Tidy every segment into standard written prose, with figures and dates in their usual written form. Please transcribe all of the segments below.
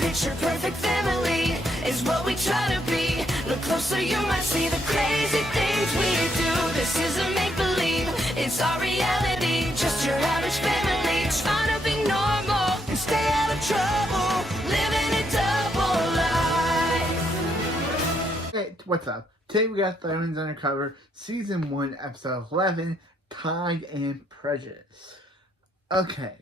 Picture perfect family is what we try to be. Look closer, you might see the crazy things we do. This isn't make-believe, it's our reality. Just your average family trying to be normal and stay out of trouble, living a double life. Hey, what's up? Today we got Thundermans Undercover, Season 1, Episode 11, Pride and Prejudice. Okay,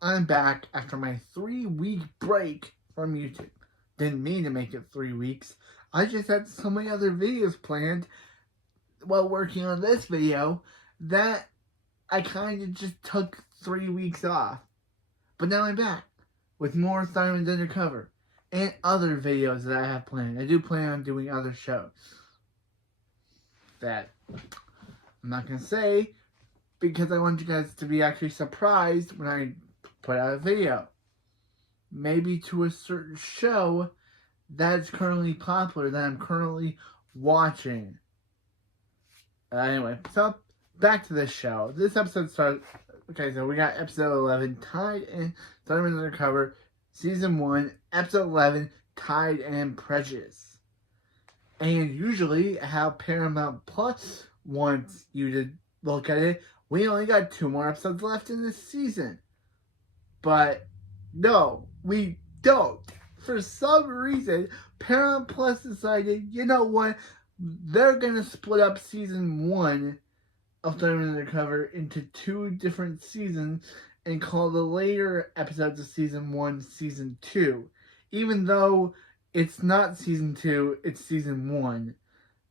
I'm back after my 3-week break from YouTube. Didn't mean to make it 3 weeks. I just had so many other videos planned while working on this video that I kind of just took 3 weeks off. But now I'm back with more Thundermans Undercover and other videos that I have planned. I do plan on doing other shows that I'm not going to say because I want you guys to be actually surprised when I put out a video. Maybe to a certain show that's currently popular, that I'm currently watching. Anyway, so back to this show. This episode starts... Okay, so we got episode 11, Tide and Thundermans Undercover, Season 1, episode 11, Tide and Prejudice. And usually how Paramount Plus wants you to look at it, we only got 2 more episodes left in this season. But no, we don't. For some reason, Paramount Plus decided, you know what, they're going to split up Season 1 of Thundermans Undercover into 2 different seasons and call the later episodes of Season 1 Season 2. Even though it's not Season 2, it's Season 1.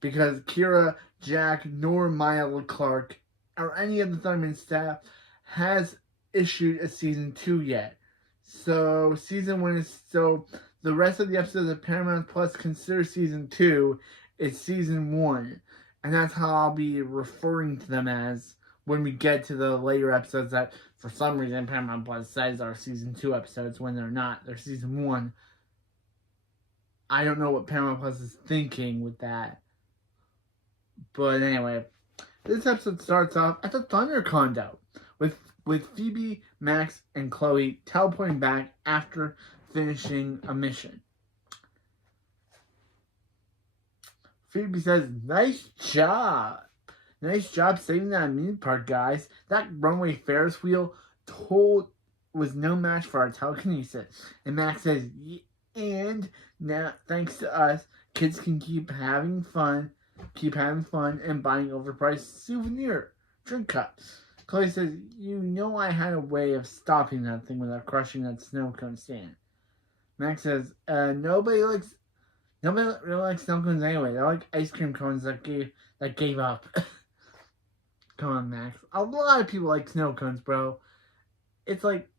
Because Kira, Jack, nor Maya Clark, or any of the Thunderman staff has issued a Season 2 yet. So, Season 1 is... So, the rest of the episodes of Paramount Plus consider Season 2 is Season 1. And that's how I'll be referring to them as when we get to the later episodes that, for some reason, Paramount Plus says are Season 2 episodes when they're not. They're Season 1. I don't know what Paramount Plus is thinking with that. But anyway, this episode starts off at the Thunder condo with Phoebe, Max, and Chloe teleporting back after finishing a mission. Phoebe says, "Nice job. Nice job saving that amusement park, guys. That runway Ferris wheel was no match for our telekinesis." And Max says, "And now, thanks to us, kids can keep having fun and buying overpriced souvenir drink cups." Chloe says, "You know I had a way of stopping that thing without crushing that snow cone stand." Max says, Nobody really likes snow cones anyway. They're like ice cream cones that gave up." Come on, Max. A lot of people like snow cones, bro. It's like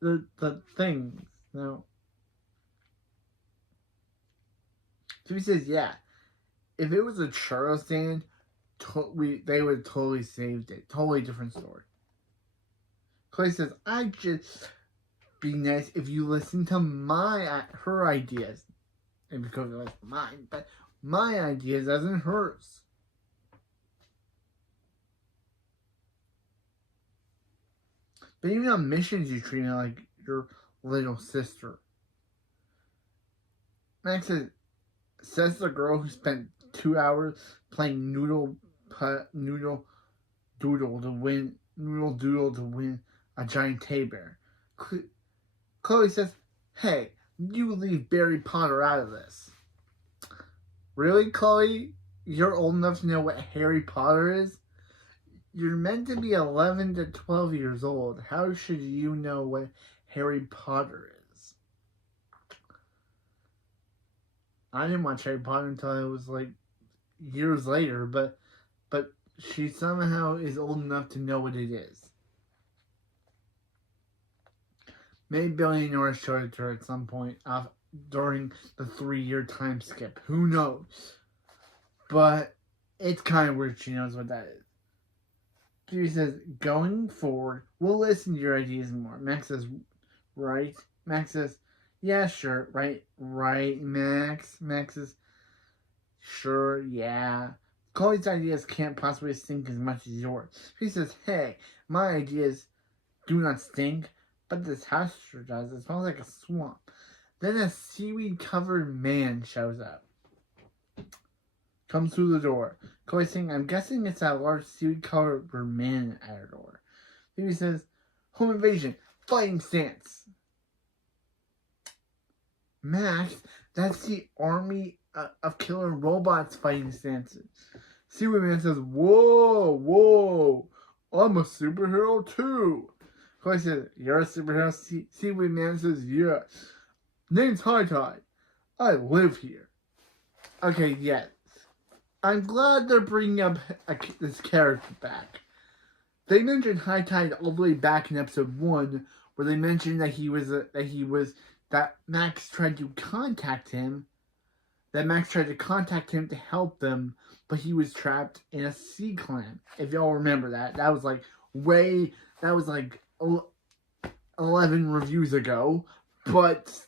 the thing, you know. So he says, "Yeah, if it was a churro stand, they would have totally saved it. Totally different story." Chloe says, "I'd just be nice if you listen to her ideas." And because it was mine, but my ideas as in hers. But even on missions, you treat her like your little sister. Max says the girl who spent 2 hours playing Noodle Doodle to win a giant teddy bear. Chloe says, "Hey, you leave Harry Potter out of this." Really, Chloe? You're old enough to know what Harry Potter is? You're meant to be 11 to 12 years old. How should you know what Harry Potter is? I didn't watch Harry Potter until I was like years later, but she somehow is old enough to know what it is. Maybe Billy Norris showed it to her at some point during the 3-year time skip. Who knows? But it's kind of weird she knows what that is. She says, "Going forward, we'll listen to your ideas more." Max says, "Right?" Max says, "Yeah, sure. Right, Max?" Max says, "Sure, yeah." Chloe's ideas can't possibly stink as much as yours. She says, "Hey, my ideas do not stink, but this house sure does. It smells like a swamp." Then a seaweed-covered man shows up. Comes through the door. Chloe saying, I'm guessing it's that large seaweed-covered man at her door. Phoebe says, home invasion, fighting stance. Max, that's the army of killer robots fighting stances. Seaweed Man says, whoa, I'm a superhero too. Chloe says, you're a superhero? Seaweed Man says, yeah. Name's High Tide. I live here. Okay, yes. I'm glad they're bringing up this character back. They mentioned High Tide all the way back in episode 1, where they mentioned that Max tried to contact him. That Max tried to contact him to help them, but he was trapped in a sea clam. If y'all remember that, that was like 11 reviews ago. But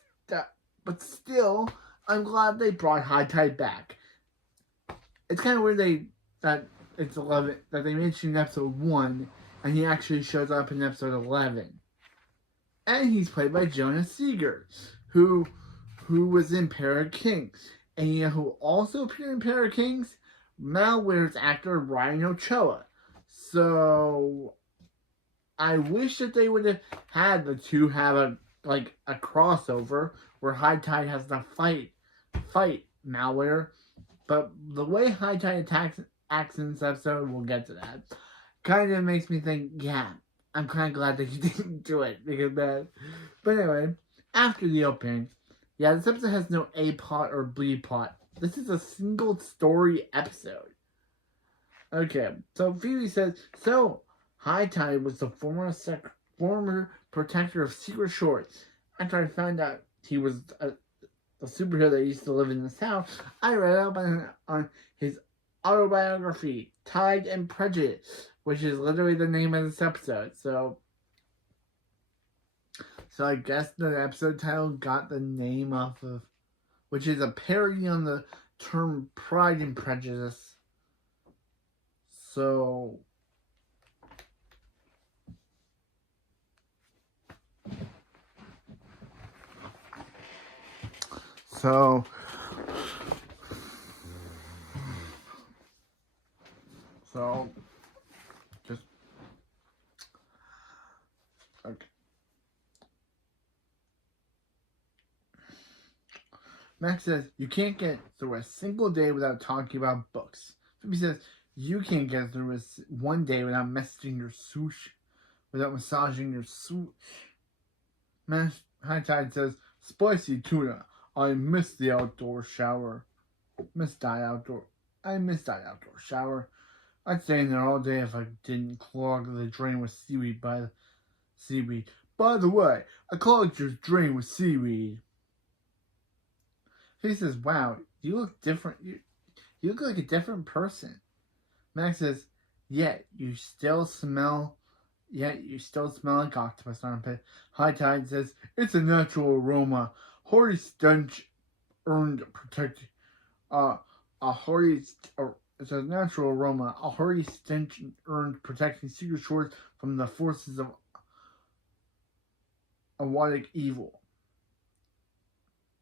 still, I'm glad they brought High Tide back. It's kind of weird that they mentioned in episode 1, and he actually shows up in episode 11. And he's played by Jonah Seeger, who was in Para Kings. And you know who also appeared in Para Kings? Malware's actor Ryan Ochoa. So I wish that they would have had the two have a crossover where High Tide has to fight Malware. But the way High Tide acts in this episode, we'll get to that, kind of makes me think, yeah, I'm kind of glad that he didn't do it because that. But anyway, after the opening, yeah, this episode has no A plot or B plot. This is a single story episode. Okay, so Phoebe says, so High Tide was the former protector of Secret Shores. After I found out he was a superhero that used to live in this town, I read up on his autobiography, Tide and Prejudice, which is literally the name of this episode. So I guess the episode title got the name off of, which is a parody on the term Pride and Prejudice. So just okay. Max says, you can't get through a single day without talking about books. Phoebe says, you can't get through one day without massaging your sushi. High Tide says, spicy tuna. I miss the outdoor shower. I miss that outdoor shower. I'd stay in there all day if I didn't clog the drain with seaweed. By the way, I clogged your drain with seaweed. He says, wow, you look different. You look like a different person. Max says, yet you still smell like octopus armpit. High Tide says, it's a natural aroma. Hearty stench earned protect. It's a natural aroma. A hearty stench earned protecting Secret Shores from the forces of aquatic evil.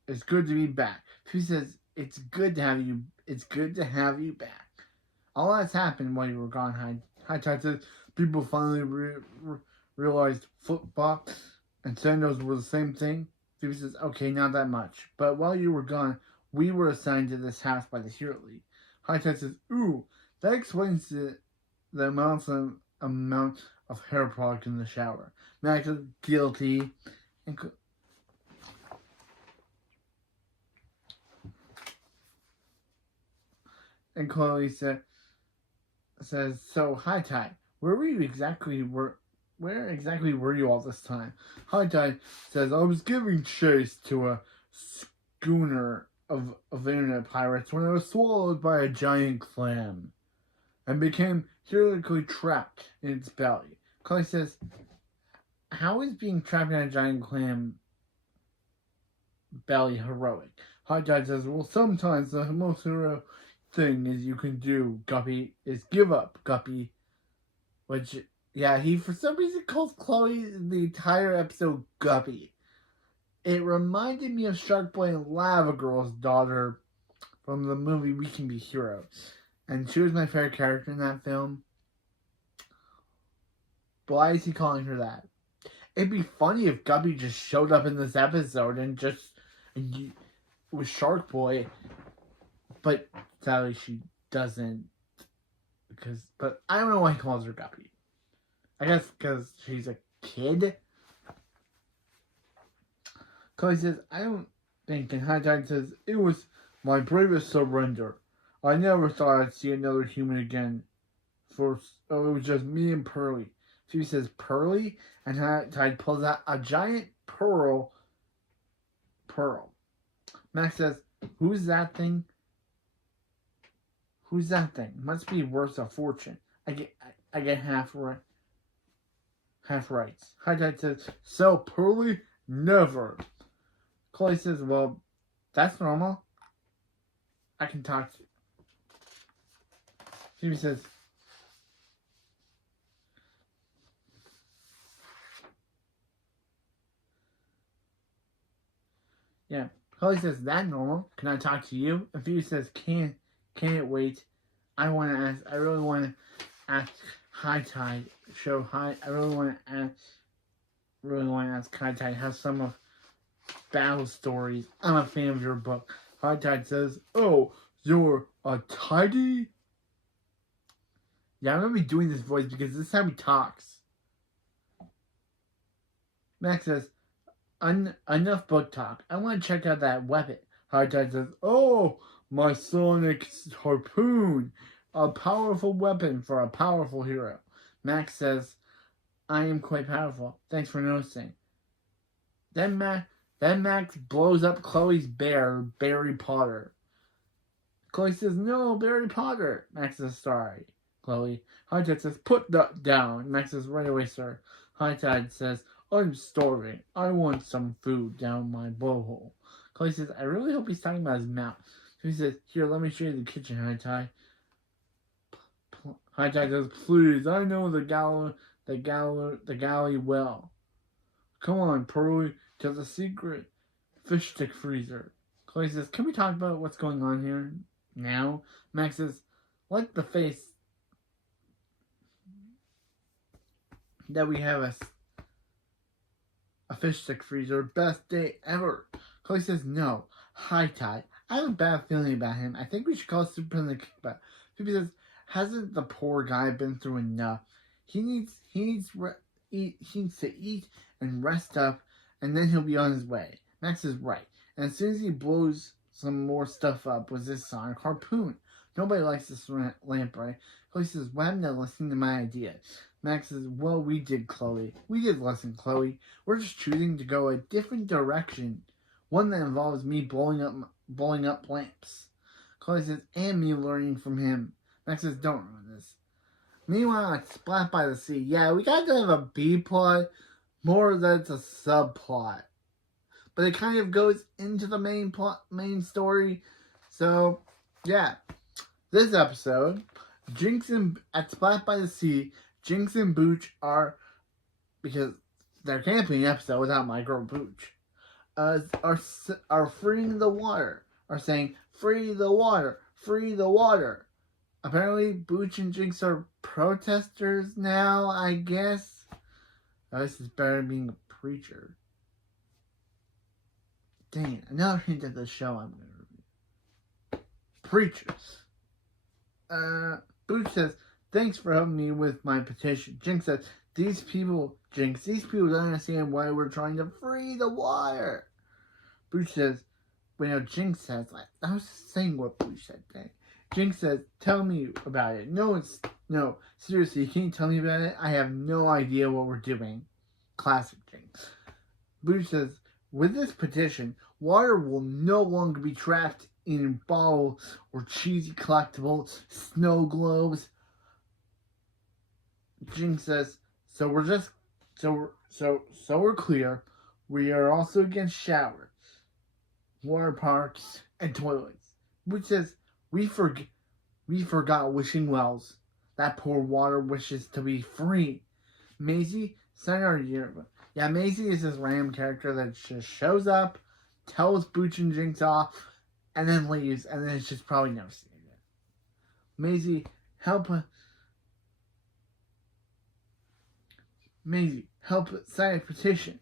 It's good to be back. He says, it's good to have you back. All that's happened while you were gone, High Tide says, people finally realized football and sandals were the same thing. Phoebe says, okay, not that much. But while you were gone, we were assigned to this house by the Hero League. High Tide says, ooh, that explains the amount of hair product in the shower. Max is guilty. And Chloe says, so High Tide, where exactly were you all this time? High Tide says, I was giving chase to a schooner of internet pirates when I was swallowed by a giant clam and became heroically trapped in its belly. Chloe says, how is being trapped in a giant clam belly heroic? High Tide says, well, sometimes the most heroic thing is you can do, Guppy, is give up, Guppy. Which, yeah, he for some reason calls Chloe the entire episode Guppy. It reminded me of Shark Boy and Lava Girl's daughter from the movie We Can Be Heroes. And she was my favorite character in that film. But why is he calling her that? It'd be funny if Guppy just showed up in this episode and was Shark Boy. But sadly she doesn't. But I don't know why he calls her Guppy. I guess because she's a kid. Chloe says, I don't think, and High Tide says, it was my bravest surrender. I never thought I'd see another human again. It was just me and Pearly. She says, Pearly? And High Tide pulls out a giant pearl. Max says, who's that thing? Who's that thing? Must be worth a fortune. I get half rights. High Tide says, so Pearly? Never. Chloe says, well, that's normal. I can talk to you. Phoebe says, yeah. Chloe says, that normal? Can I talk to you? And Phoebe says, can't wait. I really want to ask High Tide, I really want to ask High Tide how some of battle stories. I'm a fan of your book. High Tide says, oh, you're a tidy? Yeah, I'm going to be doing this voice because this is how he talks. Max says, enough book talk. I want to check out that weapon. High Tide says, oh, my sonic harpoon. A powerful weapon for a powerful hero. Max says, I am quite powerful. Thanks for noticing. Then Max blows up Chloe's bear, Barry Potter. Chloe says, no, Barry Potter. Max says, sorry, Chloe. High Tide says, put that down. Max says, right away, sir. High Tide says, I'm starving. I want some food down my blowhole. Chloe says, I really hope he's talking about his mouth. So he says, here, let me show you the kitchen, High Tide. High Tide says, please, I know the galley well. Come on, Pearly, to the secret fish stick freezer. Chloe says, can we talk about what's going on here now? Max says, like the face that we have a fish stick freezer, best day ever. Chloe says, no, High Tide. I have a bad feeling about him. I think we should call Super in the kickback. Phoebe says, hasn't the poor guy been through enough? He needs to eat and rest up, and then he'll be on his way. Max is right. And as soon as he blows some more stuff up with this sonic harpoon, nobody likes this lamp, right? Chloe says, well, I'm not listening to my idea. Max says, well, we did, Chloe. We did listen, Chloe. We're just choosing to go a different direction. One that involves me blowing up lamps. Chloe says, and me learning from him. Max says, don't ruin this. Meanwhile, at Splat by the Sea, yeah, we got to have a B plot, more than it's a subplot. But it kind of goes into the main story. So, yeah. This episode, at Splat by the Sea, Jinx and Booch are, because they're camping episode without my girl Booch, are freeing the water. Are saying, free the water, free the water. Apparently, Booch and Jinx are protesters now, I guess. This is better than being a preacher. Dang it, another hint of the show I'm going to review. Preachers. Booch says, thanks for helping me with my petition. Jinx says, these people don't understand why we're trying to free the water. Booch says, Jinx says, I was saying what Booch said, dang. Jinx says, tell me about it. No, seriously, can you tell me about it? I have no idea what we're doing. Classic Jinx. Booch says, with this petition, water will no longer be trapped in bottles or cheesy collectibles, snow globes. Jinx says, so we're clear. We are also against showers, water parks, and toilets. Booch says, we forgot wishing wells. That poor water wishes to be free. Maisie, sign our yearbook. Yeah, Maisie is this random character that just shows up, tells Booch and Jinx off, and then leaves, and then it's just probably never seen again. Maisie, help sign a petition.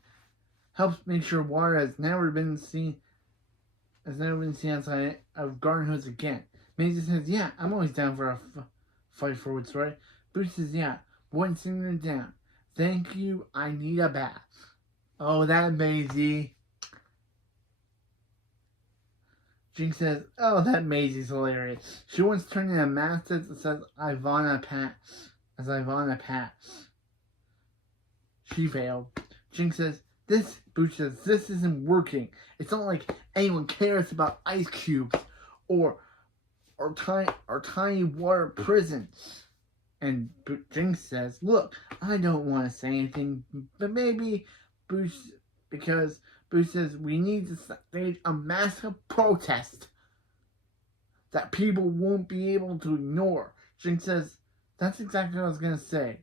Helps make sure water has never been seen outside of Garden Hose again. Maisie says, yeah, I'm always down for a fight for what's right. Booch says, yeah, one sooner down. Thank you, I need a bath. Oh, that Maisie. Jinx says, oh, that Maisie's hilarious. She once turned in a math test that says Ivana pass. She failed. Jinx says, Booch says, this isn't working. It's not like anyone cares about ice cubes or tiny water prisons. And Jinx says, look, I don't want to say anything, but maybe because Booch says we need to stage a massive protest that people won't be able to ignore. Jinx says, that's exactly what I was going to say.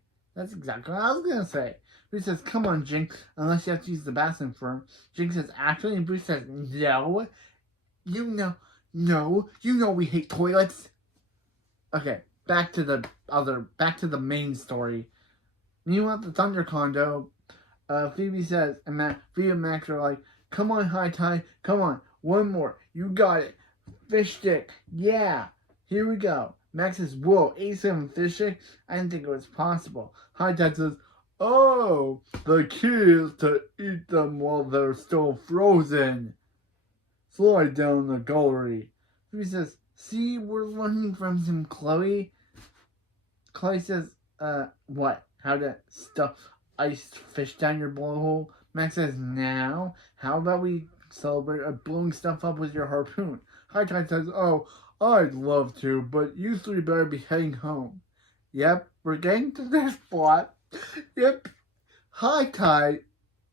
Booch says, come on, Jinx, unless you have to use the bathroom first. Jinx says, actually, and Booch says, no. You know we hate toilets. Okay, back to the main story. Meanwhile, at the Thunder condo, Phoebe says, and Phoebe and Max are like, come on, High Tide, come on, one more, you got it. Fish stick, yeah, here we go. Max says, whoa, 87 fish sticks? I didn't think it was possible. High Tide says, oh, the key is to eat them while they're still frozen. Slide down the gullery. Phoebe says, see, we're learning from some Chloe. Chloe says, what? How to stuff iced fish down your blowhole? Max says, now, how about we celebrate blowing stuff up with your harpoon? High Tide says, oh, I'd love to, but you three better be heading home. Yep, we're getting to this plot. Yep. High Tide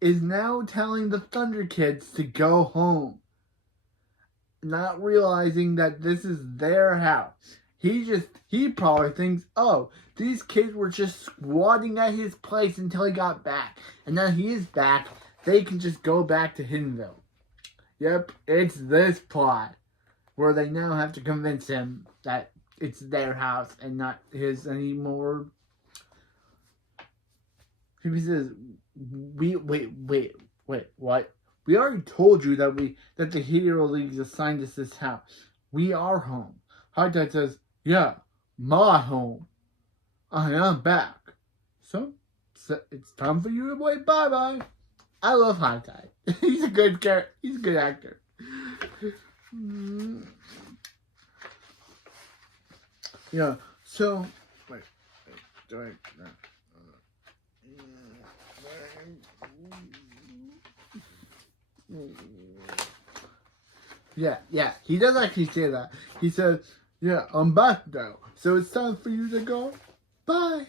is now telling the Thunder Kids to go home, not realizing that this is their house. He probably thinks, oh, these kids were just squatting at his place until he got back. And now he is back, they can just go back to Hiddenville. Yep, it's this plot where they now have to convince him that it's their house and not his anymore. He says, wait, what? We already told you that the Hero League assigned us this house. We are home. High Tide says, yeah, my home. I am back. So it's time for you to wait. Bye-bye. I love High Tide. He's a good character. He's a good actor. Yeah, so wait, yeah, he does actually say that. He says, yeah, I'm back now, so it's time for you to go. Bye.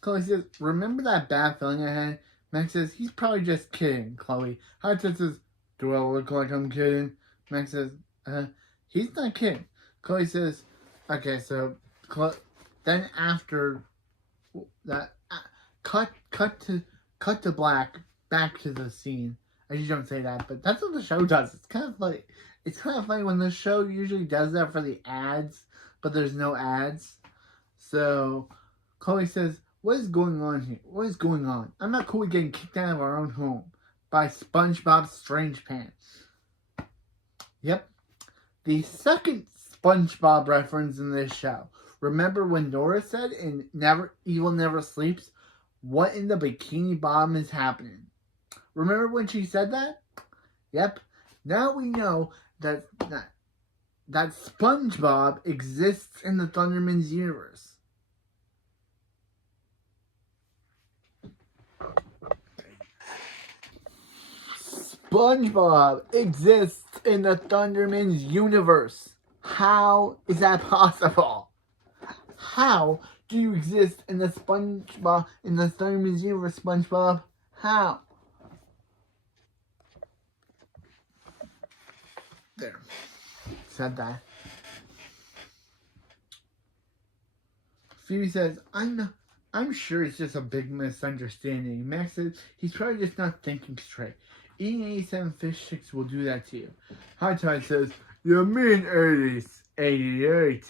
Chloe says, remember that bad feeling I had? Max says, he's probably just kidding, Chloe. High Tide says, do I look like I'm kidding? Max says, he's not kidding. Chloe says, okay, so then after that, cut to black, back to the scene. I usually don't say that, but that's what the show does. It's kind of funny. It's kind of funny when the show usually does that for the ads, but there's no ads. So Chloe says, what is going on here? What is going on? I'm not cool with getting kicked out of our own home by SpongeBob Strange Pants. Yep. The second SpongeBob reference in this show. Remember when Nora said in Evil Never Sleeps, what in the Bikini Bottom is happening? Remember when she said that? Yep. Now we know that SpongeBob exists in the Thundermans universe. SpongeBob exists in the Thundermans universe. How is that possible? How do you exist in the Thundermans universe, SpongeBob? How? There. Said that. Phoebe says, I'm I'm sure it's just a big misunderstanding. Max says he's probably just not thinking straight. Eating 87 fish sticks will do that to you. High Tide says, you mean 88.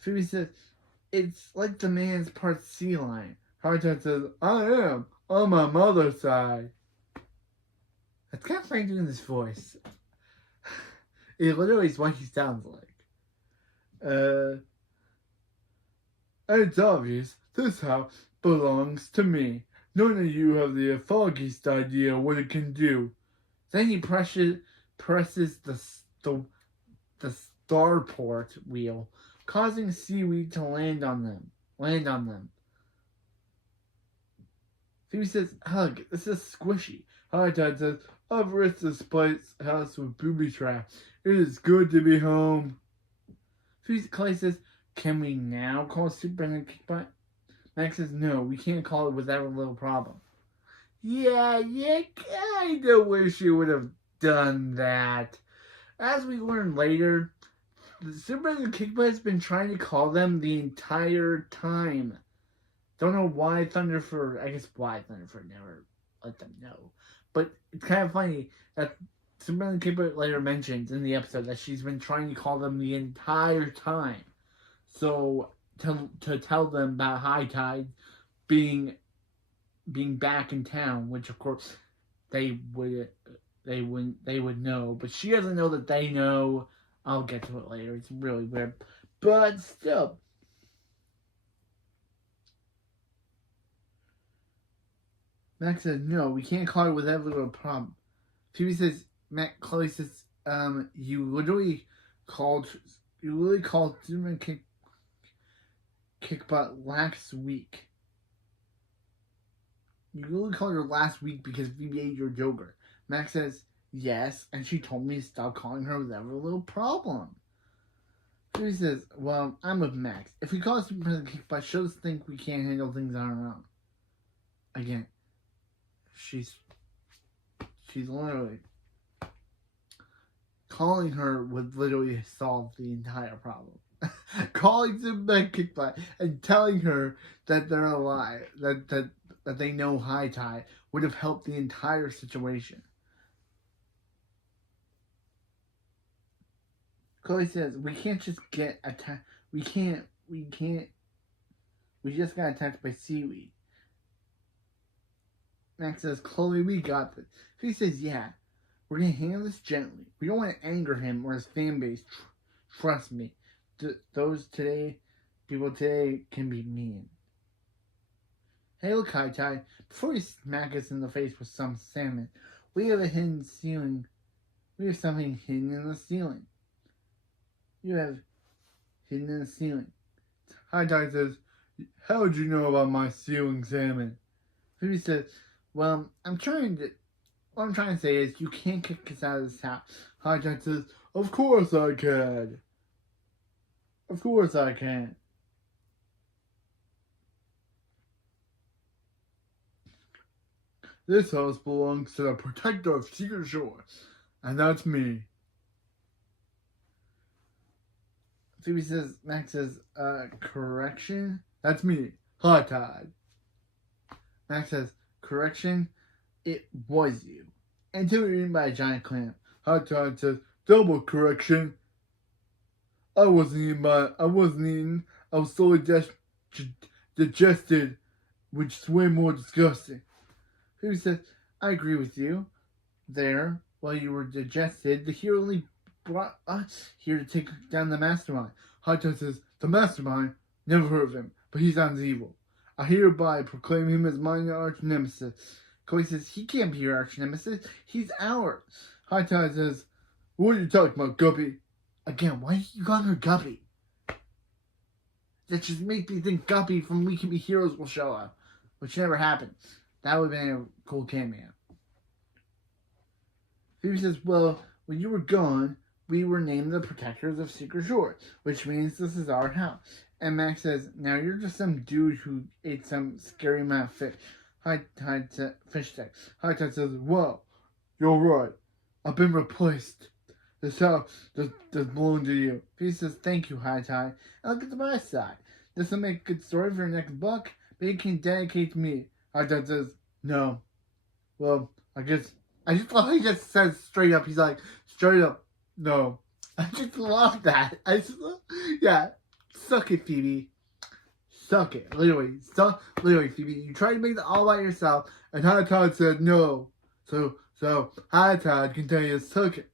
Phoebe says, it's like the man's part sea lion. High Tide says, I am, on my mother's side. That's kind of funny doing this voice. It literally is what he sounds like. It's obvious this house belongs to me. None of you have the foggiest idea what it can do. Then he presses the starport wheel, causing seaweed to land on them. Phoebe says, Hug, this is squishy. High Tide says, I've risked this house with booby traps. It is good to be home. Clay says, can we now call Superman Kickbutt? Max says, no, we can't call it without a little problem. Yeah, you kinda wish you would have done that. As we learn later, the Superman Kickbutt has been trying to call them the entire time. Don't know why Thunderford never let them know. But it's kind of funny that Superman Kickbutt later mentions in the episode that she's been trying to call them the entire time. So to tell them about High Tide being back in town, which of course they would know, but she doesn't know that they know. I'll get to it later. It's really weird, but still. Max says, no, we can't call it with every little problem. Phoebe says, Chloe says, you literally called Superman Kickbutt last week. You literally called her last week because Phoebe ate your yogurt. Max says, yes, and she told me to stop calling her with every little problem. Phoebe says, well, I'm with Max. If we call it Superman Kickbutt, she'll just think we can't handle things on our own. Again, she's literally calling her would literally solve the entire problem. Calling Superman Kickbutt and telling her that they're a lie, that they know High Tide would have helped the entire situation. Chloe says, we can't just get attacked. We just got attacked by seaweed. Max says, Chloe, we got this. She says, yeah, we're going to handle this gently. We don't want to anger him or his fan base. Trust me. People today can be mean. Hey, look, High Tide. Before you smack us in the face with some salmon, we have a hidden ceiling. We have something hidden in the ceiling. You have hidden in the ceiling. High Tide says, how would you know about my ceiling salmon? Phoebe says, well, what I'm trying to say is you can't kick us out of this house. High Tide says, of course I can. Of course I can. This house belongs to the protector of Secret Shore, and that's me. Phoebe says, Max says, correction? That's me, High Tide. Max says, correction? It was you. Until we were eaten by a giant clam. High Tide says, double correction. I wasn't eaten. I was slowly digested, which is way more disgusting. Phoebe says, I agree with you. There, while you were digested, the hero only brought us here to take down the mastermind. High Tide says, the mastermind? Never heard of him, but he sounds evil. I hereby proclaim him as my arch nemesis. Chloe says, he can't be your arch nemesis. He's ours. High Tide says, what are you talking about, Guppy? Again, why are you calling her Guppy? That just makes me think Guppy from We Can Be Heroes will show up, which never happened. That would have been a cool cameo. Phoebe says, well, when you were gone, we were named the Protectors of Secret Shore, which means this is our house. And Max says, now you're just some dude who ate some scary amount of fish. Fish stick. High Tide says, whoa, you're right. I've been replaced. This house does belong to you. Phoebe says, thank you, High Tide. And look at the bright side. This will make a good story for your next book, but you can dedicate to me. Hot Dog says, no. Well, I just love how he just says straight up. He's like, straight up, no. I just love that. Yeah. Suck it, Phoebe. Suck it. Literally, Phoebe. You tried to make it all by yourself, and Hot Todd said no. So Hot Todd can tell you to suck it.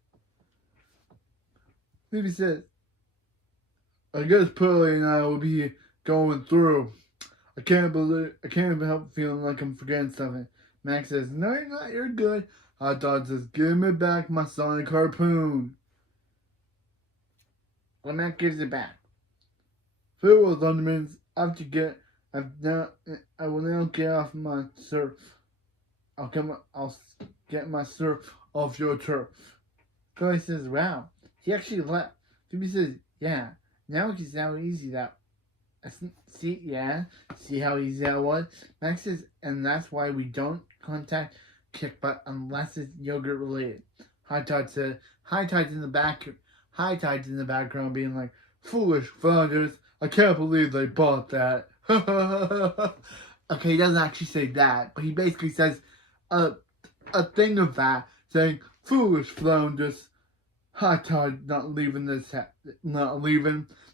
Phoebe says, I guess Pearlie and I will be going through. I can't help feeling like I'm forgetting something. Max says, no, you're not. You're good. Hot Dog says, give me back my sonic harpoon. Well, Max gives it back. Farewell, thundermans. I will now get off my surf. I'll get my surf off your turf. Chloe says, wow. He actually left. Phoebe says, yeah. Now it's how easy that. See how easy that was? Max says, and that's why we don't contact Kick Butt unless it's yogurt related. High Tide's in the background being like, foolish founders, I can't believe they bought that. Okay, he doesn't actually say that, but he basically says a thing of that, saying, foolish flounders, High Tide not leaving.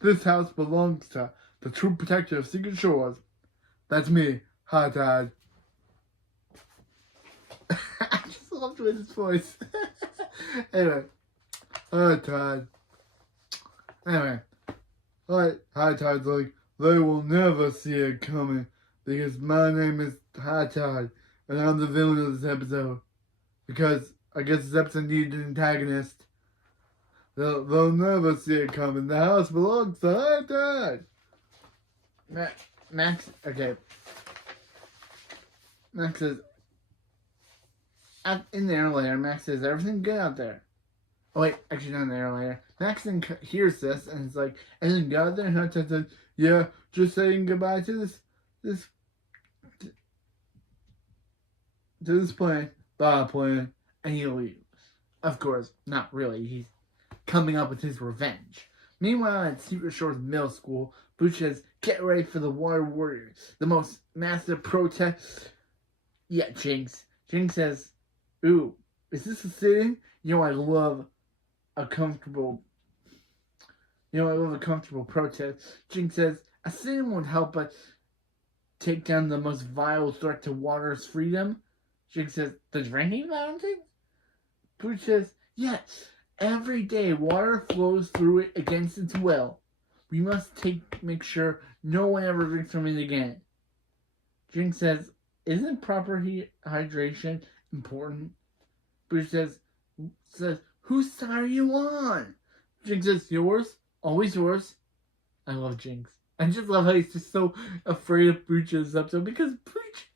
This house belongs to the true protector of secret shores. That's me, High Tide. I just loved his voice. Anyway, High Tide. Anyway, High Tide's like, they will never see it coming because my name is High Tide and I'm the villain of this episode. Because I guess this episode needed an antagonist. They'll never see it coming. The house belongs to High Tide. Max says, in the air layer, Max says, everything good out there? Oh wait, actually not in the air layer. Max hears this and it's like, everything good out there? And Hot Tide says, yeah, just saying goodbye to this plane. Bye, plane. And he leaves. Of course, not really. He's coming up with his revenge. Meanwhile, at Secret Shores Middle School, Booch says, get ready for the Water Warriors. The most massive protest. Yeah, Jinx. Jinx says, ooh, is this a sitting? I love a comfortable protest. Jinx says, a sitting won't help but take down the most vile threat to water's freedom. Jinx says, the drinking fountain? Booch says, yes. Every day, water flows through it against its will. We must make sure no one ever drinks from it again. Jinx says, isn't proper hydration important? Bruce says, whose side are you on? Jinx says, yours. Always yours. I love Jinx. I just love how he's just so afraid of Booch in this episode because Booch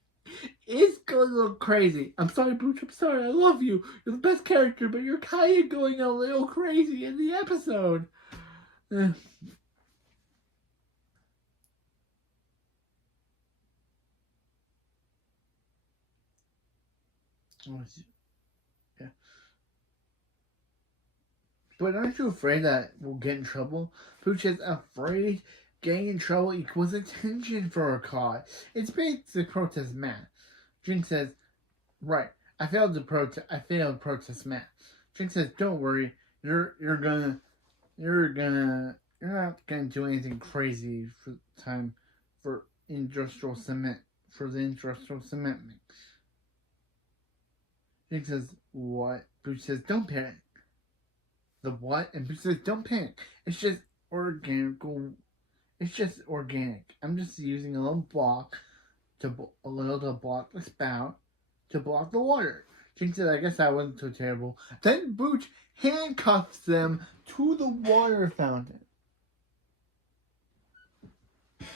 is going a little crazy. I'm sorry, Booch. I'm sorry. I love you. You're the best character, but you're kind of going a little crazy in the episode. Yeah. But aren't you afraid that we'll get in trouble? Booch is afraid getting in trouble equals attention for a cause. It's basic protest math. Jinx says, right, I failed protest math. Jinx says, don't worry, you're not gonna do anything crazy for the industrial cement mix. Jinx says, what? Booch says, don't panic. The what? And Booch says, don't panic. It's just organic. I'm just using a little block to block the spout to block the water. Jinx said, I guess that wasn't so terrible. Then Booch handcuffs them to the water fountain.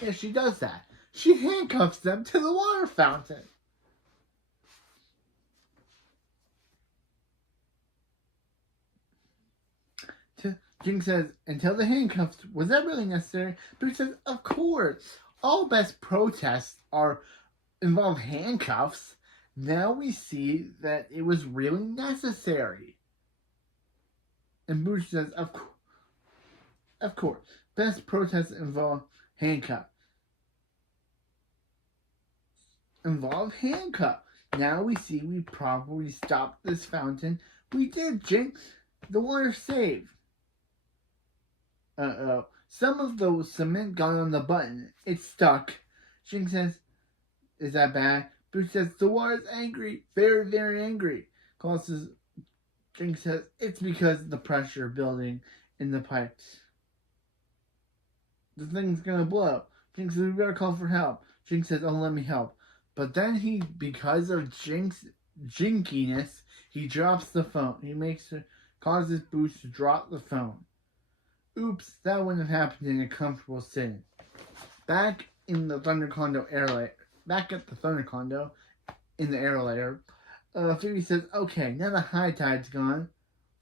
Yeah, she does that. She handcuffs them to the water fountain. Jinx says, until the handcuffs, was that really necessary? Booch says, of course. All best protests involve handcuffs. Now we see that it was really necessary. And Booch says, of course. Best protests involve handcuffs. involve handcuff. Now we see we properly stopped this fountain. We did, Jinx. The water saved. Uh-oh. Some of the cement got on the button. It's stuck. Jinx says, is that bad? Bruce says, the water's angry. Very, very angry. Jinx says, it's because of the pressure building in the pipes. The thing's gonna blow. Jinx says, we better call for help. Jinx says, oh, let me help. But then because of Jinx jinkiness, he drops the phone. Causes Bruce to drop the phone. Oops, that wouldn't have happened in a comfortable sitting. Back at the Thunder Condo in the air layer, Phoebe says, okay, now the high tide's gone.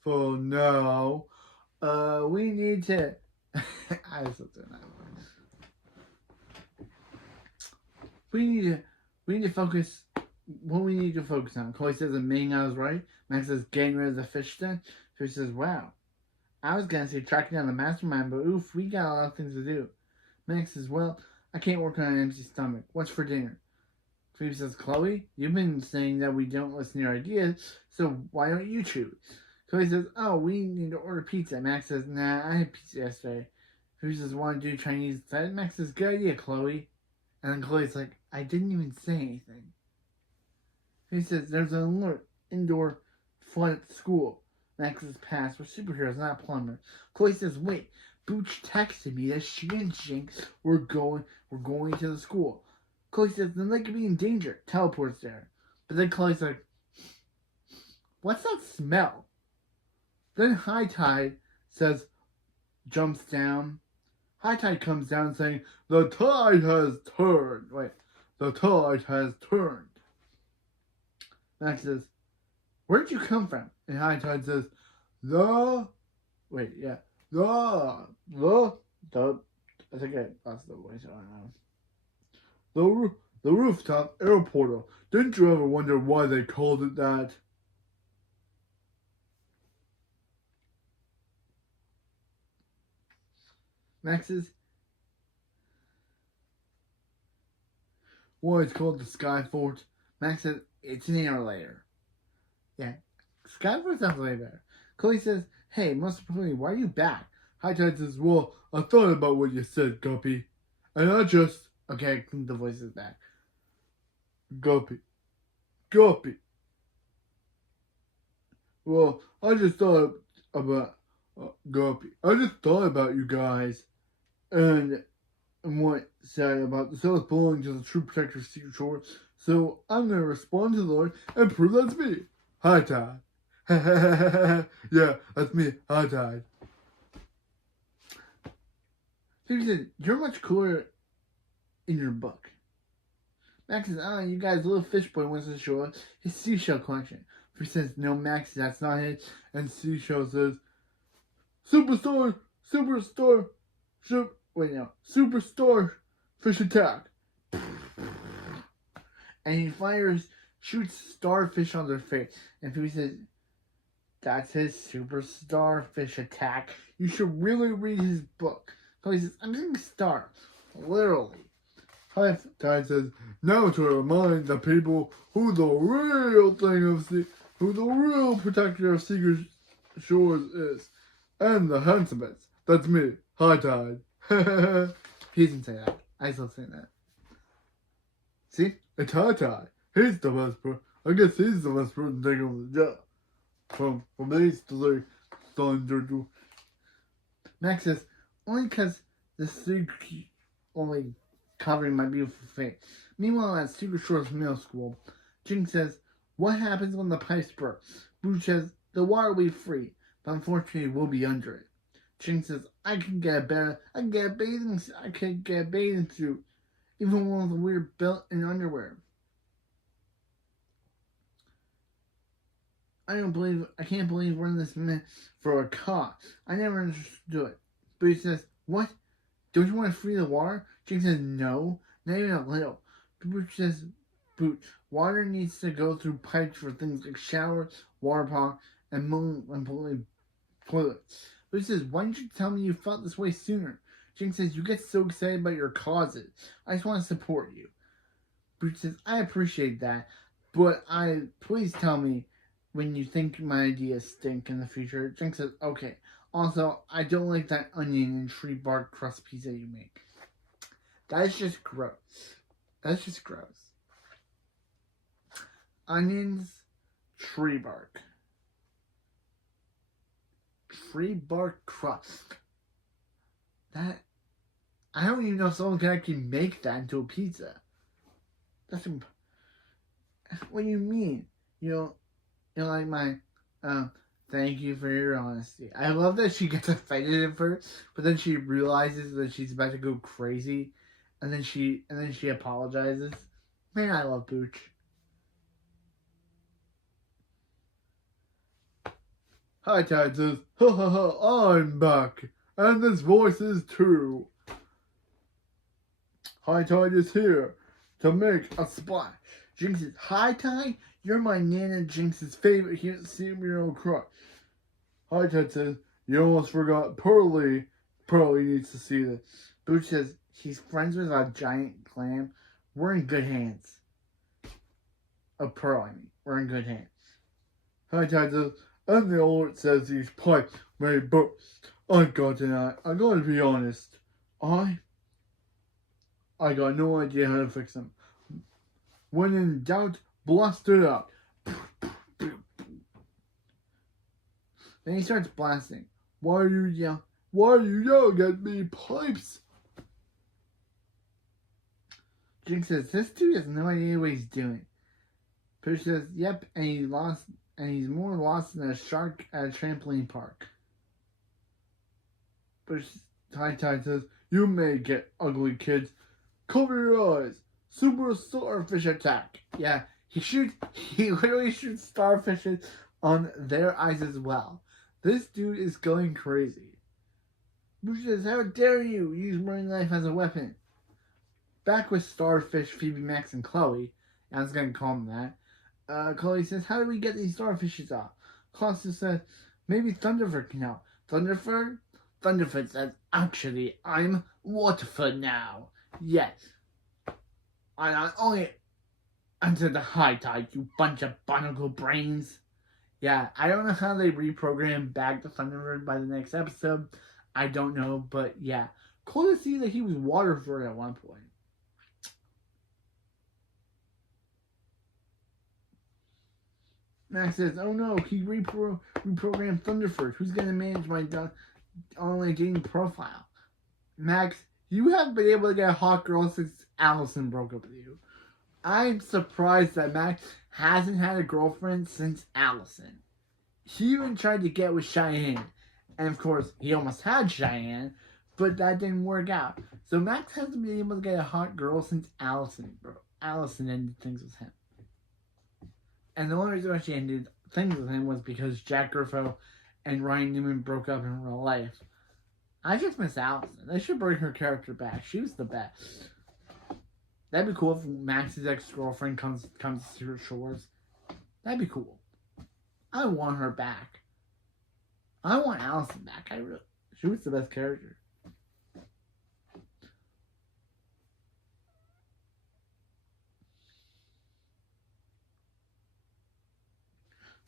For no. We need to... I was doing that one. We need to focus... What we need to focus on. Chloe says the main I was right. Max says getting rid of the fish den. Phoebe says, wow. I was going to say tracking down the mastermind, but oof, we got a lot of things to do. Max says, well, I can't work on an empty stomach. What's for dinner? Phoebe says, Chloe, you've been saying that we don't listen to your ideas, so why don't you choose? Chloe says, oh, we need to order pizza. Max says, nah, I had pizza yesterday. Phoebe says, want to do Chinese instead? Max says, good idea, Chloe. And then Chloe's like, I didn't even say anything. Phoebe says, there's an alert, indoor flood at school. Max says, pass, we're superheroes, not plumbers. Chloe says, wait, Booch texted me that she and Jinx were going to the school. Chloe says, then they could be in danger. Teleports there. But then Chloe's like, what's that smell? Then High Tide jumps down. High Tide comes down saying, the tide has turned. Wait, the tide has turned. Max says, where'd you come from? And High Tide says, I think I lost the voice, I don't know. The rooftop air portal. Didn't you ever wonder why they called it that? Max says, why it's called the Sky Fort? Max says, it's an air layer. Yeah, Sky Fort sounds way better. Chloe says, hey, most importantly, why are you back? High Tide says, well, I thought about what you said, Guppy. And I just... Okay, I think the voice is back. Guppy. Well, I just thought about... Guppy. I just thought about you guys. And what said about the South belonging to the true protector of Secret Shore. So I'm going to respond to the Lord and prove that's me. High Tide. Yeah, that's me. High Tide. Phoebe said, you're much cooler in your book. Max says, oh, you guys, little fish boy wants to show us his seashell collection. Phoebe says, no, Max, that's not it. And Seashell says, Superstar fish attack. And he shoots starfish on their face. And Phoebe says, that's his superstar fish attack. You should really read his book. So he says, I'm saying star. Literally. High Tide says, now to remind the people who the real protector of Secret Shores is. And the handsomest. That's me. High Tide. He didn't say that. I still say that. See? It's High Tide. He's the best person. I guess he's the best person to take over the job. From these three thunder. Max says, only because the secret only covering my beautiful face. Meanwhile, at Secret Shores Middle School, Jinx says, what happens when the pipes burst? Boo says, the water will be free, but unfortunately we'll be under it. Jinx says, I can get a bathing suit, even one with a weird belt and underwear. I can't believe we're in this mess for a cause. I never understood it. But he says, what? Don't you want to free the water? Jinx says, no, not even a little. Boot says, water needs to go through pipes for things like showers, water pump, and toilets. But he says, why didn't you tell me you felt this way sooner? Jinx says, you get so excited about your causes. I just want to support you. Booch says, I appreciate that, but please tell me when you think my ideas stink in the future. Jinx says, okay. Also, I don't like that onion and tree bark crust pizza you make. That's just gross. That's just gross. Onions, tree bark. Tree bark crust. That, I don't even know if someone can actually make that into a pizza. What do you mean? You know, like my, thank you for your honesty. I love that she gets offended at first, but then she realizes that she's about to go crazy, and then she apologizes. Man, I love Booch. Hi, Tide says, ha ha ha, I'm back, and this voice is too. High Tide is here to make a splash. Jinx says, High Tide, you're my Nana Jinx's favorite cereal crush. High Tide says, you almost forgot Pearly. Pearly needs to see this. Booch says, he's friends with a giant clam. We're in good hands. Pearl, I mean. We're in good hands. High Tide says, and the alert says these pipes may burst. I gotta be honest. I got no idea how to fix them. When in doubt, blast it up. Then he starts blasting. Why are you yelling at me, pipes? Jinx says, this dude has no idea what he's doing. Push says, yep, and he's more lost than a shark at a trampoline park. But High Tide says, you may get ugly, kids. Cover your eyes. Super starfish attack. Yeah, he literally shoots starfishes on their eyes as well. This dude is going crazy. Booch says, how dare you use marine life as a weapon? Back with Starfish, Phoebe, Max, and Chloe. I was going to call them that. Chloe says, how do we get these starfishes off? Claudia says, maybe Thunderfoot can help. Thunderfoot says, actually, I'm Waterfoot now. Yes. I not only enter the High Tide, you bunch of barnacle brains. Yeah, I don't know how they reprogram back to Thunderbird by the next episode. I don't know, but yeah. Cool to see that he was Waterford at one point. Max says, oh no, he reprogrammed Thunderford. Who's going to manage my online dating profile? Max, you have been able to get a hot girl since Allison broke up with you. I'm surprised that Max hasn't had a girlfriend since Allison. He even tried to get with Cheyenne. And of course, he almost had Cheyenne, but that didn't work out. So Max hasn't been able to get a hot girl since Allison ended things with him. And the only reason why she ended things with him was because Jack Griffo and Ryan Newman broke up in real life. I just miss Allison. They should bring her character back. She was the best. That'd be cool if Max's ex-girlfriend comes to her shores. That'd be cool. I want her back. I want Allison back. She was the best character.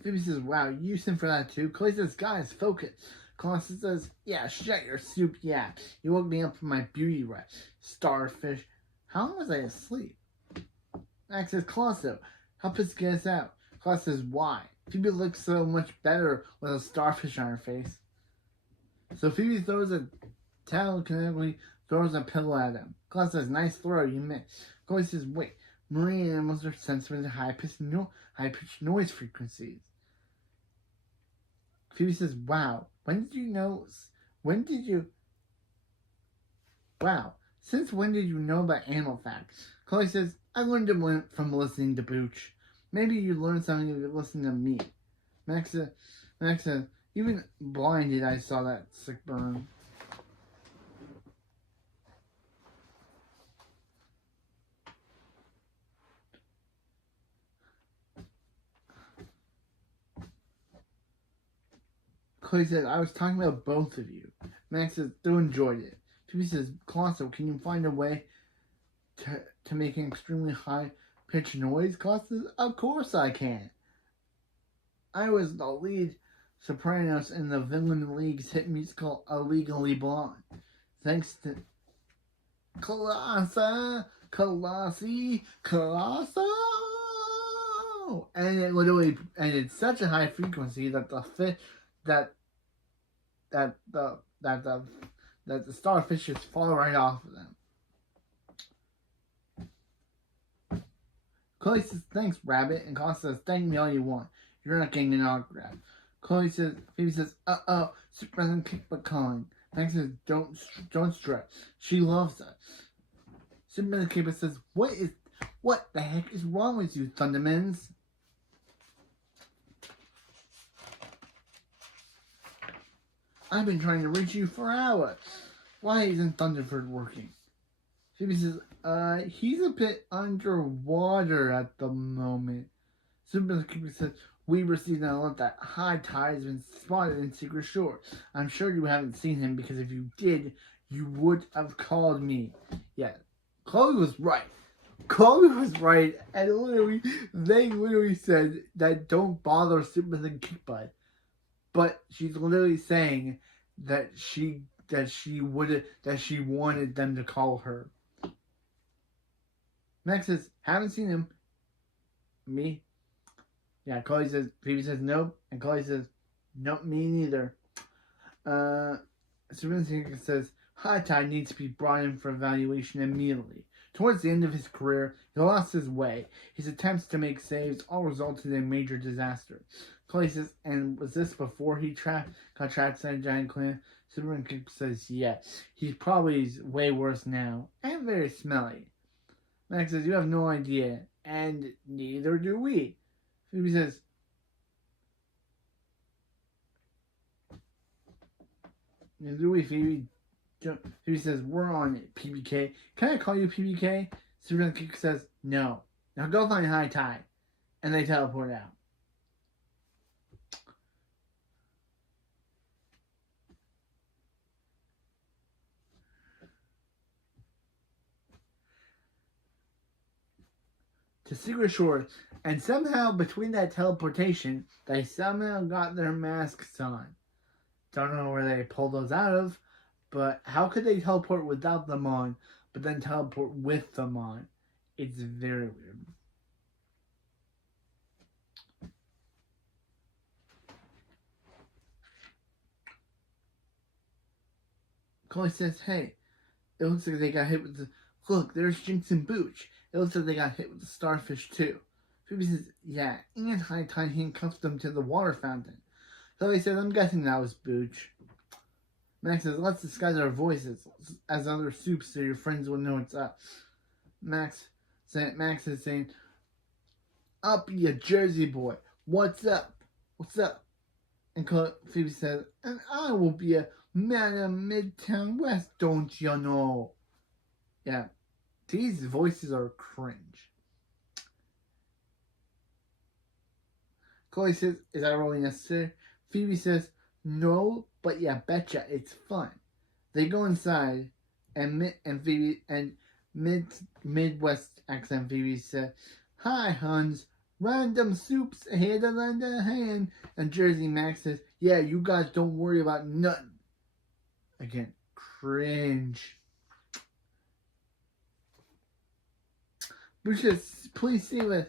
Phoebe says, wow, you sent for that too? Clay says, guys, focus. Colossus says, yeah, shut your soup, yeah. You woke me up from my beauty rest. Starfish. How long was I asleep? Max says, Colossus, help us get us out. Colossus says, why? Phoebe looks so much better with a starfish on her face. So Phoebe throws a telekinetically throws a pillow at him. Colossus says, nice throw, you missed. Chloe says, wait, marine animals are sensitive to high-pitched noise frequencies. Phoebe says, wow, since when did you know about animal facts? Chloe says, I learned them from listening to Booch. Maybe you learned something if you listened to me. Max says, even blinded I saw that sick burn. Chloe says, I was talking about both of you. Max says, still enjoyed it. Phoebe says, Colosso, can you find a way to make an extremely high-pitched noise causes? Of course I can. I was the lead sopranos in the Villain League's hit musical Illegally Blonde. Thanks to Colossi, Colosso! And it literally, and it's such a high frequency that the starfishes fall right off of them. Chloe says, thanks, Rabbit. And Costa says, thank me all you want. You're not getting an autograph. Phoebe says, Superman kick but calling. Max says, don't stress. She loves us. Superman Keeper says, what the heck is wrong with you, thundermans? I've been trying to reach you for hours. Why isn't Thunderford working? Phoebe says, he's a bit underwater at the moment. Superman Keeper says, we received an alert that high tide has been spotted in Secret Shore. I'm sure you haven't seen him because if you did, you would have called me. Yeah, Chloe was right. And they literally said that don't bother Superman Kickbutt. But she's literally saying that she wanted them to call her. Max says, haven't seen him. Me? Yeah, Phoebe says nope, and Chloe says, nope, me neither. Superman says, High Tide needs to be brought in for evaluation immediately. Towards the end of his career, he lost his way. His attempts to make saves all resulted in a major disaster. Chloe says, and was this before he got trapped in a giant clam? Superman says, yes. He's probably way worse now, and very smelly. Max says, you have no idea, and neither do we. Phoebe says, neither do we, Phoebe. Phoebe says, we're on it, PBK. Can I call you PBK? Superman says, no. Now go find High Tide. And they teleport out. To Secret Shore, and somehow between that teleportation, they somehow got their masks on. Don't know where they pulled those out of, but how could they teleport without them on, but then teleport with them on? It's very weird. Chloe says, hey, it looks like they got hit with the... Look, there's Jinx and Booch. It looks like they got hit with the starfish too. Phoebe says, yeah, and High Tide handcuffed them to the water fountain. Chloe says, I'm guessing that was Booch. Max says, let's disguise our voices as other soups so your friends will know it's us. Max is saying, up you Jersey boy. What's up? What's up? And Phoebe says, and I will be a man of Midtown West, don't you know? Yeah, these voices are cringe. Chloe says, is that really necessary? Phoebe says, no, but yeah, betcha, it's fun. They go inside, and Phoebe and Midwest accent Phoebe said, hi, Huns, random soups here to lend a hand. And Jersey Max says, yeah, you guys don't worry about nothing. Again, cringe. Bruce says, please save us.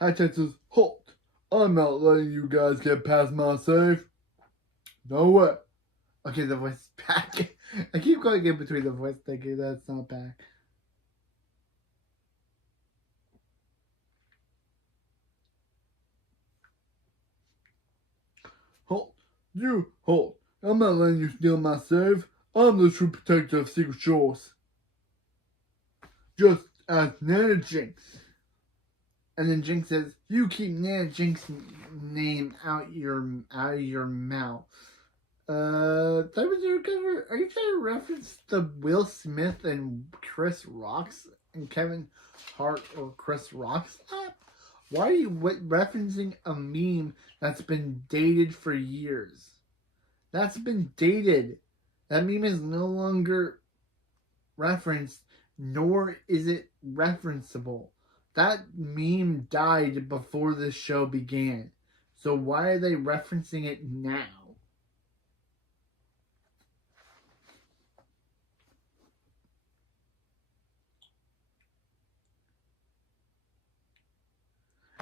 High Tide says, halt. I'm not letting you guys get past my safe. No way. Okay, the voice is back. I keep going in between the voice thinking that's not back. Halt. You halt. I'm not letting you steal my safe. I'm the true protector of Secret Shores. Just ask Nana Jinx. And then Jinx says, you keep Nana Jinx's name out your mouth. Are you trying to reference the Will Smith and Chris Rock's and Kevin Hart or Chris Rock's app? Why are you referencing a meme that's been dated for years? That's been dated. That meme is no longer referenced nor is it referenceable. That meme died before the show began. So why are they referencing it now?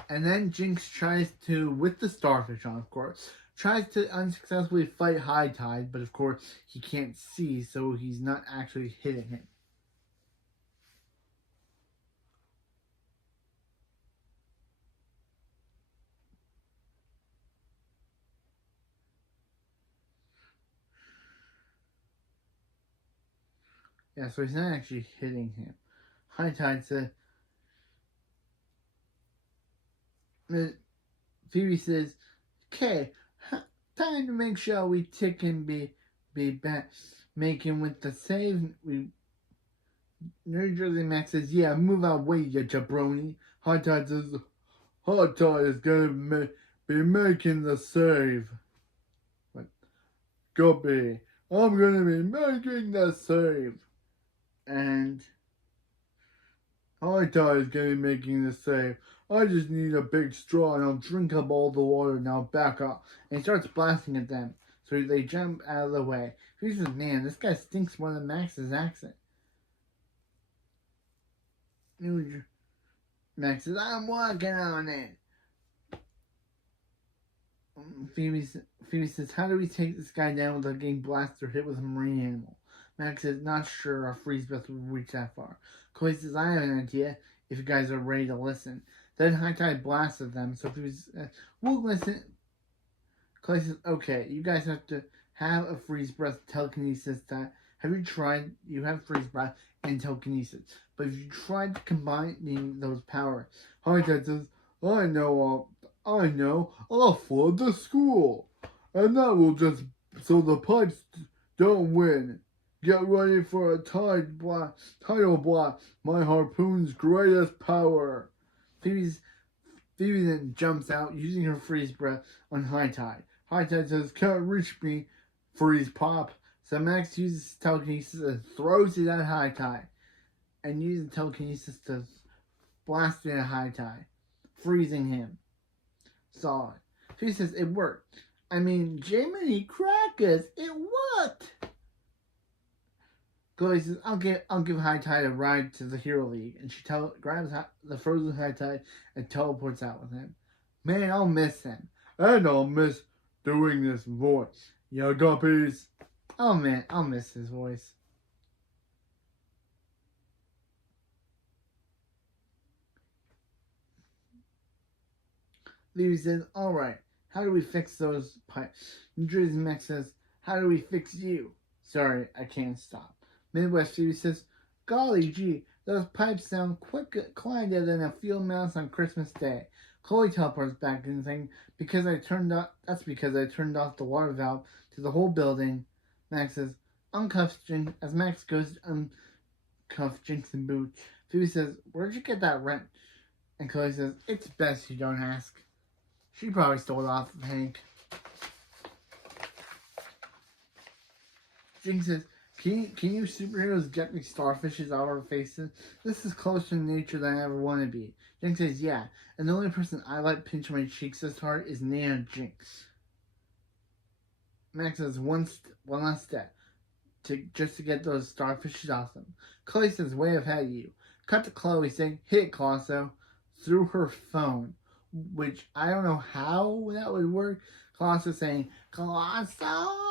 And then Jinx tries to, with the starfish on, of course, tries to unsuccessfully fight High Tide, but of course he can't see, so he's not actually hitting him. Yeah, so he's not actually hitting him. High Tide said, Phoebe says, "Okay, time to make sure we tick and be back, making with the save." New Jersey Max says, "Yeah, move out way, you jabroni." High Tide says, "High Tide is gonna be making the save." But copy. I'm gonna be making the save. And High Tide is gonna be making the save. I just need a big straw and I'll drink up all the water. Now back up. And he starts blasting at them. So they jump out of the way. He says, "Man, this guy stinks more than Max's accent." Max says, "I'm working on it." Phoebe says, "How do we take this guy down without getting blasted or hit with a marine animal?" Max says, "Not sure our freeze breath will reach that far." Chloe says, "I have an idea if you guys are ready to listen." Then High Tide blasts at them, so Phoebe says, "We'll listen." Chloe says, "Okay, you guys have to have a freeze breath telekinesis that. Have you tried? You have freeze breath and telekinesis. But if you tried combining those powers," High Tide says, I know, I'll flood the school. And that will just, so the pipes don't win. Get ready for a tidal blast, my harpoon's greatest power." Phoebe then jumps out using her freeze breath on High Tide. High Tide says, "Can't reach me, freeze pop." So Max uses telekinesis and throws it at High Tide. And uses telekinesis to blast it at High Tide, freezing him solid. She says, "It worked. I mean, Jiminy Crackers, it worked." Chloe says, I'll give High Tide a ride to the Hero League," and she grabs the frozen High Tide and teleports out with him. "Man, I'll miss him. And I'll miss doing this voice. Yeah, guppies." Oh man, I'll miss his voice. Levy says, "Alright, how do we fix those pipes?" New Jersey Max says, "How do we fix you?" "Sorry, I can't stop." Midwest Phoebe says, "Golly gee, those pipes sound quieter than a field mouse on Christmas Day." Chloe teleports back and saying, that's because I turned off the water valve to the whole building." Max says, "Uncuff Jinx," as Max goes to uncuff Jinx and Boot. Phoebe says, "Where'd you get that wrench?" And Chloe says, "It's best you don't ask." She probably stole it off of Hank. Jinx says, Can you superheroes get me starfishes out of our faces? This is closer to nature than I ever want to be." Jinx says, "Yeah, and the only person I let pinch my cheeks this hard is Nana Jinx." Max says, one last step just to get those starfishes off them. Chloe says, "Way ahead of you." Cut to Chloe saying, "Hit, Colosso," through her phone, which I don't know how that would work. Colosso saying, "Colosso!"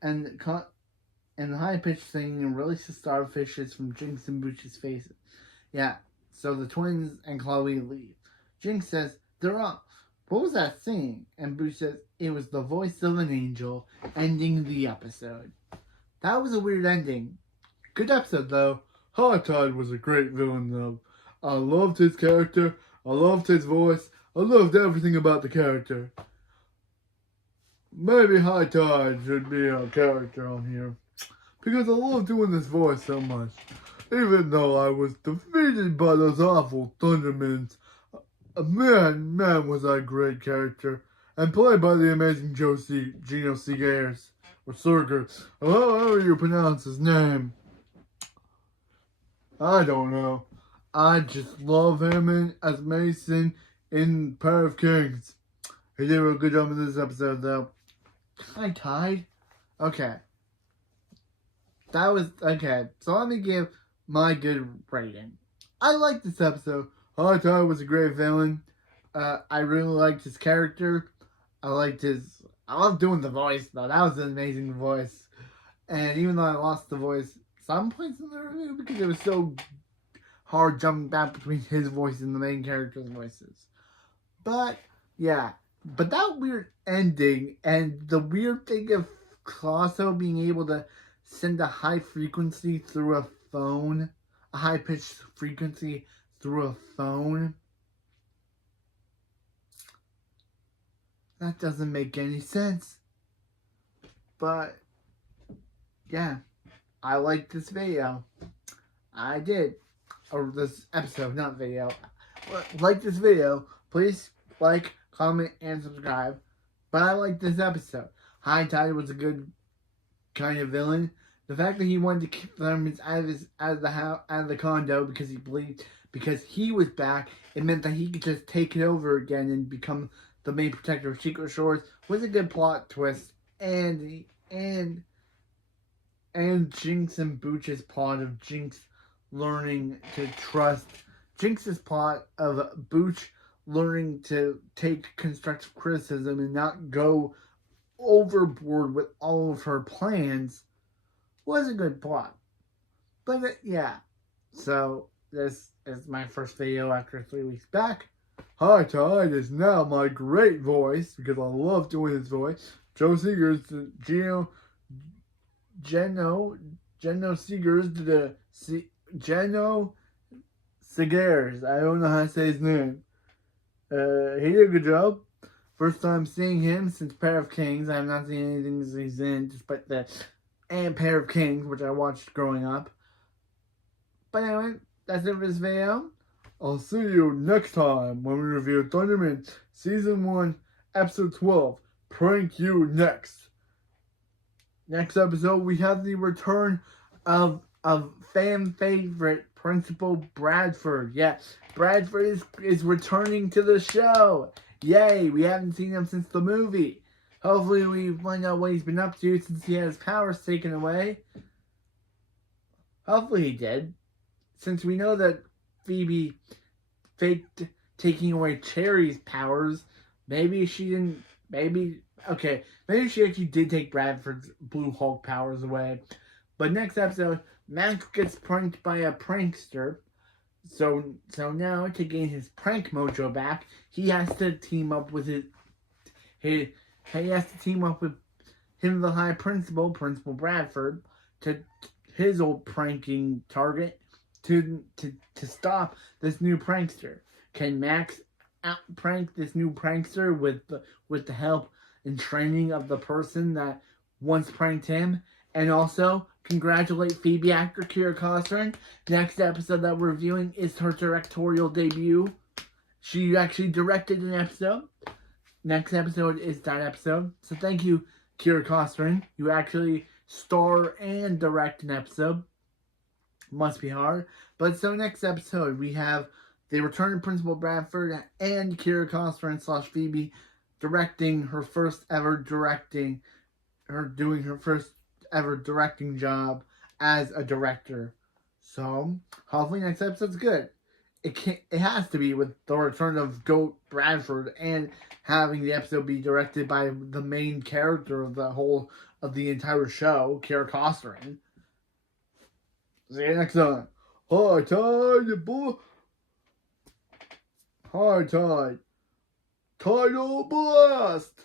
And the high-pitched singing releases starfishes from Jinx and Booch's faces. Yeah, so the twins and Chloe leave. Jinx says, "They're up. What was that singing?" And Booch says, "It was the voice of an angel," ending the episode. That was a weird ending. Good episode, though. High Tide was a great villain, though. I loved his character. I loved his voice. I loved everything about the character. Maybe High Tide should be a character on here, because I love doing this voice so much. Even though I was defeated by those awful thundermans, man was that a great character. And played by the amazing Gino Segars, or Surger, however you pronounce his name. I don't know. I just love him as Mason in Pair of Kings. He did a good job in this episode, though. I tied? Okay. That was... Okay, so let me give my good rating. I liked this episode. High Tide was a great villain. I really liked his character. I love doing the voice, though. That was an amazing voice. And even though I lost the voice some points in the review because it was so hard jumping back between his voice and the main character's voices. But, yeah. But that weird ending and the weird thing of Colosso being able to send a high frequency through a phone, a high-pitched frequency through a phone, that doesn't make any sense. But, yeah, I liked this video. I did. Or this episode, not video. Like this video, please like, comment, and subscribe. But I like this episode. High Tide was a good kind of villain. The fact that he wanted to keep thundermans out of the condo because he was back, it meant that he could just take it over again and become the main protector of Secret Shores was a good plot twist. And Jinx and Booch's plot of Jinx learning to trust. Jinx's plot of Booch learning to take constructive criticism and not go overboard with all of her plans was a good plot. But yeah, so this is my first video after 3 weeks back. High Tide is now my great voice because I love doing his voice. Joe Seegers, Geno Seegers did a Geno Seegers. I don't know how to say his name. He did a good job. First time seeing him since Pair of Kings. I have not seen anything he's in, despite the Pair of Kings, which I watched growing up. But anyway, that's it for this video. I'll see you next time when we review Thundermans Season 1, Episode 12. Prank You Next. Next episode, we have the return of fan favorite Principal Bradford. Yeah, Bradford is returning to the show. Yay, we haven't seen him since the movie. Hopefully we find out what he's been up to since he had his powers taken away. Hopefully he did. Since we know that Phoebe faked taking away Cherry's powers, maybe she didn't, maybe she actually did take Bradford's Blue Hulk powers away. But next episode, Max gets pranked by a prankster. So now, to gain his prank mojo back, he has to team up with he has to team up with him, the High Principal Bradford, to his old pranking target to stop this new prankster. Can Max out-prank this new prankster with the help and training of the person that once pranked him? And also, congratulate Phoebe actor Kira Costner. Next episode that we're reviewing is her directorial debut. She actually directed an episode. Next episode is that episode. So thank you, Kira Costner. You actually star and direct an episode. Must be hard. But so next episode, we have the return of Principal Bradford and Kira Costner / Phoebe doing her first ever directing job as a director. So hopefully next episode's good. It has to be with the return of Goat Bradford and having the episode be directed by the main character of the entire show, Kira Costner. See you next time. High Tide, boy. High Tide. Tidal Blast.